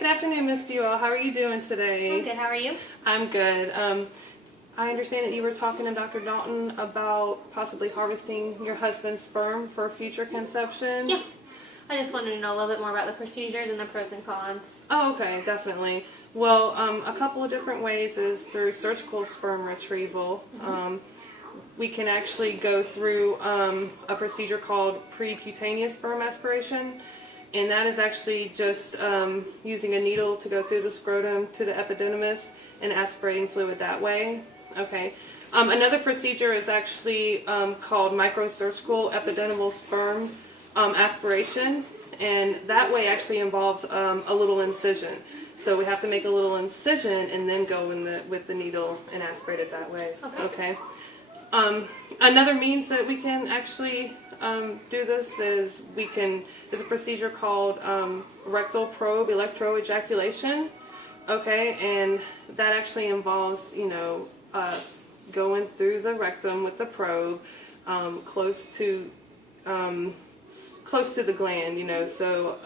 Good afternoon, Miss Buell. How are you doing today? I'm good. How are you? I'm good. I understand that you were talking to Dr. Dalton about possibly harvesting your husband's sperm for future conception. Yeah. I just wanted to know a little bit more about the procedures and the pros and cons. Oh, okay, definitely. Well, a couple of different ways is through surgical sperm retrieval. We can actually go through a procedure called precutaneous sperm aspiration, and that is actually just using a needle to go through the scrotum to the epididymis and aspirating fluid that way. Okay. Another procedure is actually called microsurgical epididymal sperm aspiration, and that way actually involves a little incision. So we have to make a little incision and then go in with the needle and aspirate it that way. Okay. Another means that we can actually do this is there's a procedure called rectal probe electroejaculation. Okay, and that actually involves, going through the rectum with the probe close to the gland, so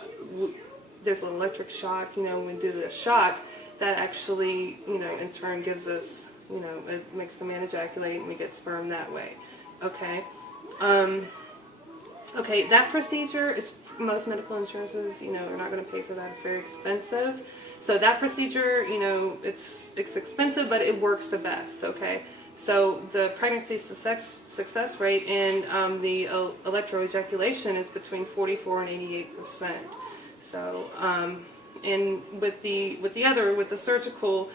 there's an electric shock, when we do the shock, that actually, in turn gives us, it makes the man ejaculate and we get sperm that way. Okay. Okay, that procedure is, most medical insurances, are not going to pay for that. It's very expensive. So that procedure, it's expensive, but it works the best, okay? So the pregnancy success rate in the electroejaculation is between 44 and 88%. So, and with the surgical,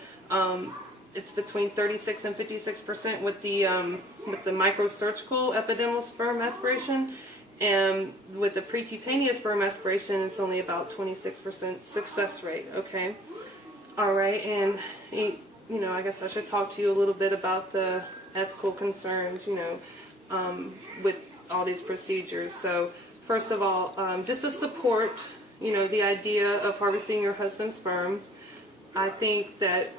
it's between 36 and 56% with the microsurgical epididymal sperm aspiration, and with the precutaneous sperm aspiration, it's only about 26% success rate. Okay, all right, and I guess I should talk to you a little bit about the ethical concerns, with all these procedures. So, first of all, just to support, the idea of harvesting your husband's sperm, I think that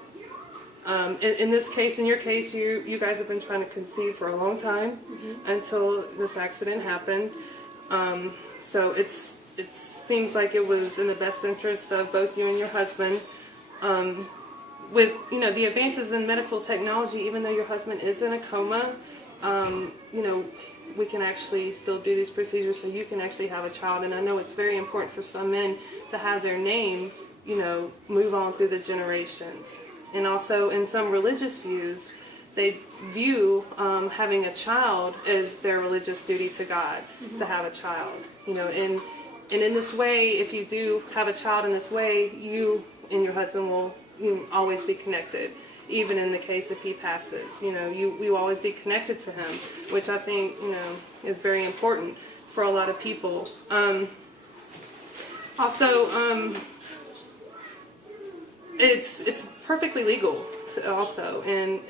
in this case, in your case, you guys have been trying to conceive for a long time until this accident happened. So it seems like it was in the best interest of both you and your husband. With the advances in medical technology, even though your husband is in a coma, we can actually still do these procedures so you can actually have a child. And I know it's very important for some men to have their names, move on through the generations. And also in some religious views, they view having a child as their religious duty to God, to have a child. And in this way, if you do have a child in this way, you and your husband will always be connected, even in the case if he passes. You will always be connected to him, which I think is very important for a lot of people. Also, it's perfectly legal also, and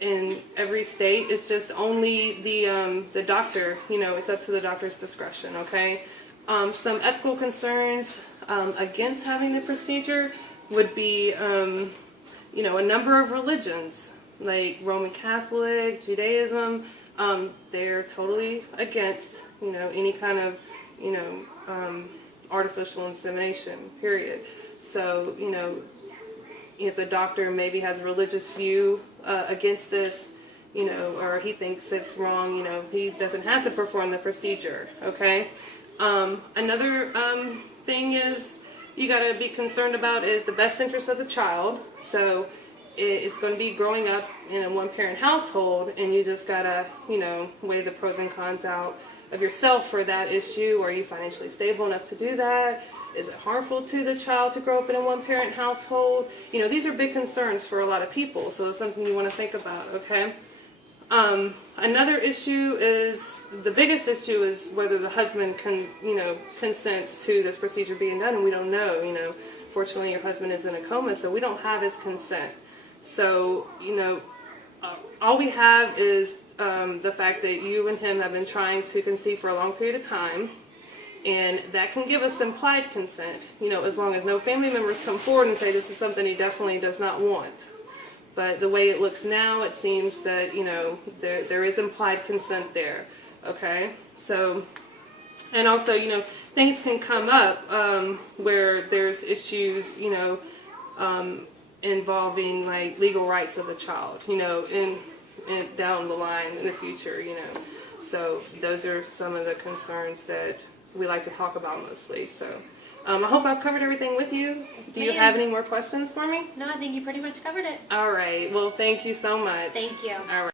in every state, it's just only the doctor. It's up to the doctor's discretion. Okay. Some ethical concerns against having the procedure would be, a number of religions like Roman Catholic, Judaism. They're totally against any kind of artificial insemination. Period. So if the doctor maybe has a religious view against this, or he thinks it's wrong, he doesn't have to perform the procedure. Okay. Another thing is you got to be concerned about is the best interest of the child. So it's going to be growing up in a one-parent household, and you just got to weigh the pros and cons out of yourself for that issue. Are you financially stable enough to do that? Is it harmful to the child to grow up in a one-parent household? These are big concerns for a lot of people, so it's something you want to think about, okay? Another issue is, the biggest issue is whether the husband consents to this procedure being done, and we don't know. Fortunately, your husband is in a coma, so we don't have his consent. So, all we have is the fact that you and him have been trying to conceive for a long period of time. And that can give us implied consent, as long as no family members come forward and say this is something he definitely does not want. But the way it looks now, it seems that, there is implied consent there. Okay? So, and also, things can come up where there's issues, you know, involving like legal rights of the child, you know, in down the line in the future, you know. So those are some of the concerns that we like to talk about mostly. So I hope I've covered everything with you. Do you have any more questions for me? No, I think you pretty much covered it. All right. Well, thank you so much. Thank you. All right.